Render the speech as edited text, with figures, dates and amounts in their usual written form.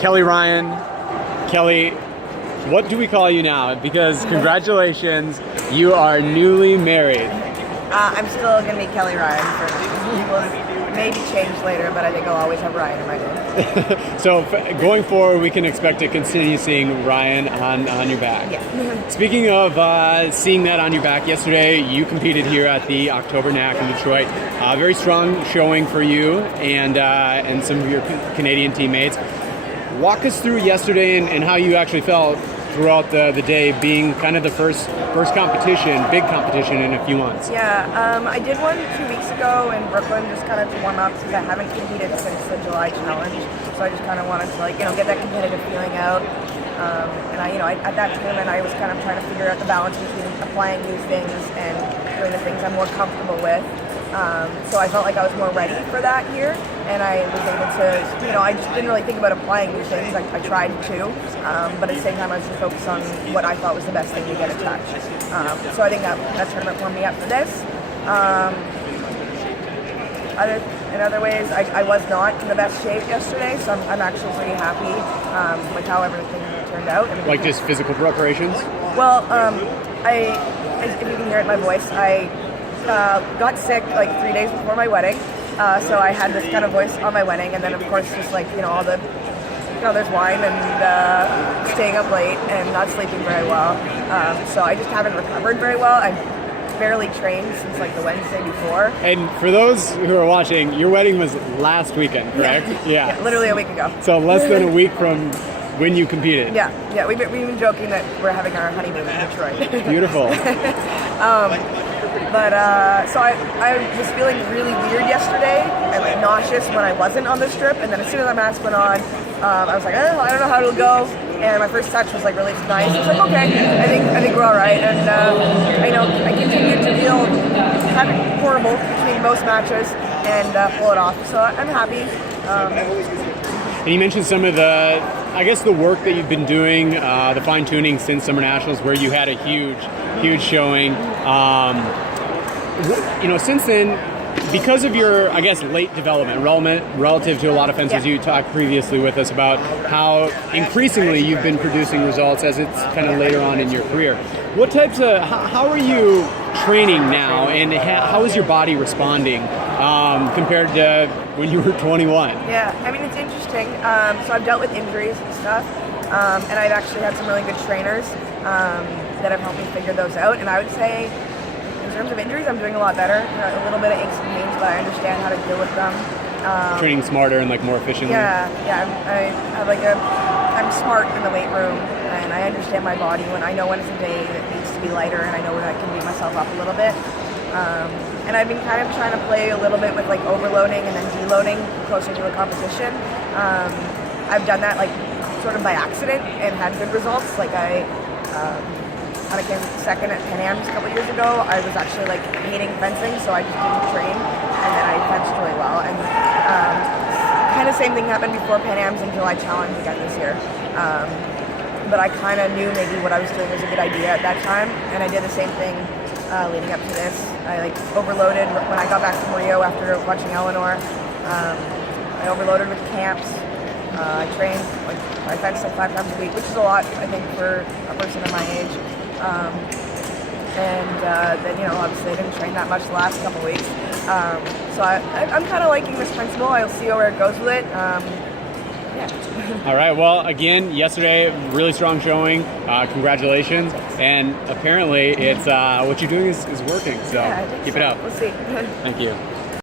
Kelleigh Ryan. Kelleigh, what do we call you now? Because congratulations, you are newly married. I'm still going to be Kelleigh Ryan for now. We'll maybe change later, but I think I'll always have Ryan in my name. So going forward, we can expect to continue seeing Ryan on your back. Yeah. Speaking of seeing that on your back, yesterday you competed here at the October NAC in Detroit. Very strong showing for you and some of your Canadian teammates. Walk us through yesterday and how you actually felt throughout the day, being kind of the first competition, big competition in a few months. Yeah, I did one 2 weeks ago in Brooklyn, just kind of to warm up because I haven't competed since the July challenge. So I just kind of wanted to get that competitive feeling out. And at that tournament, I was kind of trying to figure out the balance between applying new things and doing the things I'm more comfortable with. So I felt like I was more ready for that here, and I was able to, I just didn't really think about applying new things. I tried to, but at the same time I was just focused on what I thought was the best thing to get a touch. So I think that tournament warmed me up for this. In other ways, I was not in the best shape yesterday, so I'm actually pretty happy with how everything turned out. Like just physical preparations? Well, if you can hear it in my voice, I got sick like 3 days before my wedding, so I had this kind of voice on my wedding, and then of course just all the, there's wine and staying up late and not sleeping very well, so I just haven't recovered very well. I barely trained since like the Wednesday before. And for those who are watching, your wedding was last weekend, correct? Yeah, literally a week ago. So less than a week from when you competed. Yeah, we've been joking that we're having our honeymoon in Detroit. Beautiful. So I was feeling really weird yesterday and like nauseous when I wasn't on the strip, and then as soon as my mask went on, I was like, I don't know how it'll go. And my first touch was like really nice. I was like, okay, I think we're all right. And I continued to feel kind of horrible between most matches and pull it off. So I'm happy. And you mentioned some of the work that you've been doing, the fine tuning since Summer Nationals, where you had a huge showing. Since then, because of your, late development relative to a lot of fencers, you talked previously with us about how increasingly you've been producing results as it's kind of later on in your career. What types of, how are you training now, and how is your body responding compared to when you were 21? Yeah, it's interesting. So I've dealt with injuries and stuff, and I've actually had some really good trainers that have helped me figure those out, and I would say, in terms of injuries, I'm doing a lot better. A little bit of aches and pains, but I understand how to deal with them. Training smarter and more efficiently. Yeah. I'm smart in the weight room, and I understand my body when I know when it's a day that needs to be lighter, and I know when I can beat myself up a little bit. And I've been kind of trying to play a little bit with overloading and then deloading closer to a competition. I've done that sort of by accident and had good results. I kind of came second at Pan Am's a couple years ago. I was actually hating fencing, so I just didn't train, and then I fenced really well. And kind of same thing happened before Pan Am's and July Challenge again this year. But I kind of knew maybe what I was doing was a good idea at that time, and I did the same thing leading up to this. I overloaded when I got back from Rio after watching Eleanor. I overloaded with camps. I trained, I fenced 5 times a week, which is a lot, I think, for a person of my age. Then obviously I didn't train that much the last couple weeks. So I'm kind of liking this principle. I'll see where it goes with it. All right. Well, again, yesterday, really strong showing. Congratulations. And apparently, it's what you're doing is working. So keep it up. We'll see. Thank you.